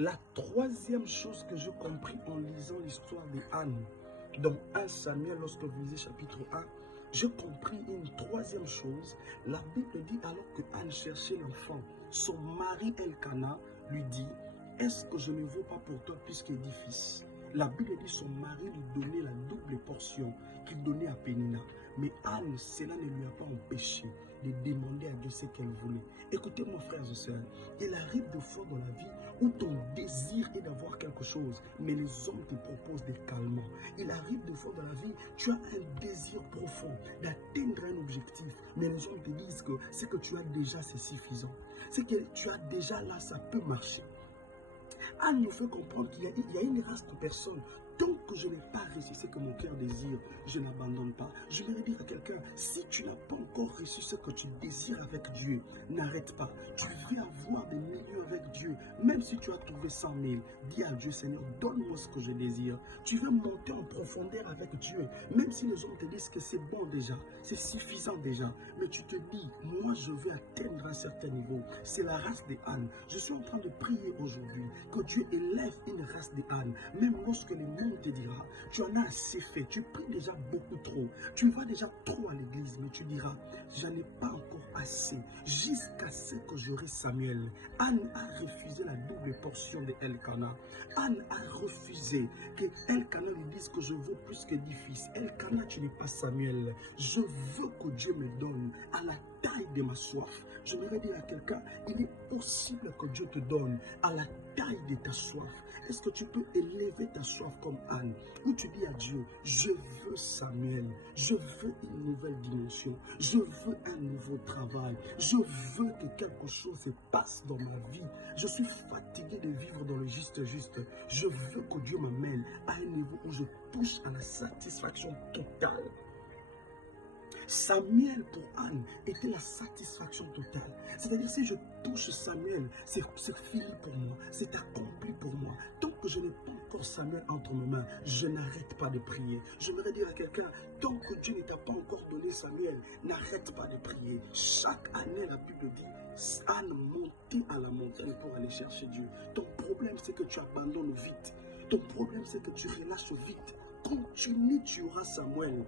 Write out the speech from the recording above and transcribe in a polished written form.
La troisième chose que j'ai compris en lisant l'histoire de Anne, dans 1 Samuel, lorsque vous lisez chapitre 1, j'ai compris une troisième chose. La Bible dit, alors que Anne cherchait l'enfant, son mari Elkana lui dit, est-ce que je ne vaux pas pour toi puisqu'il dit fils? La Bible dit, son mari lui donnait la double portion qu'il donnait à Pénina. Mais Anne, cela ne lui a pas empêché de demander à Dieu ce qu'elle voulait. Écoutez-moi, frères et sœurs, il arrive des fois dans la vie où ton désir est d'avoir quelque chose, mais les hommes te proposent des calmants. Il arrive des fois dans la vie, tu as un désir profond d'atteindre un objectif, mais les hommes te disent que ce que tu as déjà, c'est suffisant. Ce que tu as déjà là, ça peut marcher. Anne nous fait comprendre qu'il y a une race de personnes. Tant que je n'ai pas reçu ce que mon cœur désire, je n'abandonne pas. Je vais dire à quelqu'un, si tu n'as pas encore reçu ce que tu désires avec Dieu, n'arrête pas. Tu veux avoir des millions avec Dieu. Même si tu as trouvé 100 000, dis à Dieu, Seigneur, donne-moi ce que je désire. Tu veux monter en profondeur avec Dieu. Même si les gens te disent que c'est bon déjà, c'est suffisant déjà. Mais tu te dis, moi je veux atteindre un certain niveau. C'est la race des Anne. Je suis en train de prier aujourd'hui que Dieu élève une race des Anne. Même lorsque le monde te dira, tu en as assez fait, tu pries déjà beaucoup trop, tu vas déjà trop à l'église, mais tu diras, j'en ai pas encore assez, jusqu'à ce que j'aurai Samuel. Anne a refusé la double portion de Elkana. Anne a refusé que Elkana lui dise que je veux plus que 10 fils. Elkana, tu n'es pas Samuel. Je veux que Dieu me donne à la taille de ma soif. Je voudrais dire à quelqu'un, il est possible que Dieu te donne à la taille de ta soif. Est-ce que tu peux élever ta soif comme Anne, où tu dis à Dieu, je veux Samuel, je veux une nouvelle dimension, je veux un nouveau travail, je veux que quelque chose se passe dans ma vie. Je suis fatigué de vivre dans le juste. Je veux que Dieu m'amène à un niveau où je touche à la satisfaction totale. Samuel pour Anne était la satisfaction totale. C'est-à-dire, si je touche Samuel, c'est fini pour moi, c'est accompli pour moi. Tant que je n'ai pas encore Samuel entre mes mains, je n'arrête pas de prier. J'aimerais dire à quelqu'un, tant que Dieu ne t'a pas encore donné Samuel, n'arrête pas de prier. Chaque année, la Bible dit, Anne montait à la montagne pour aller chercher Dieu. Ton problème, c'est que tu abandonnes vite. Ton problème, c'est que tu relâches vite. Continue, tu auras Samuel.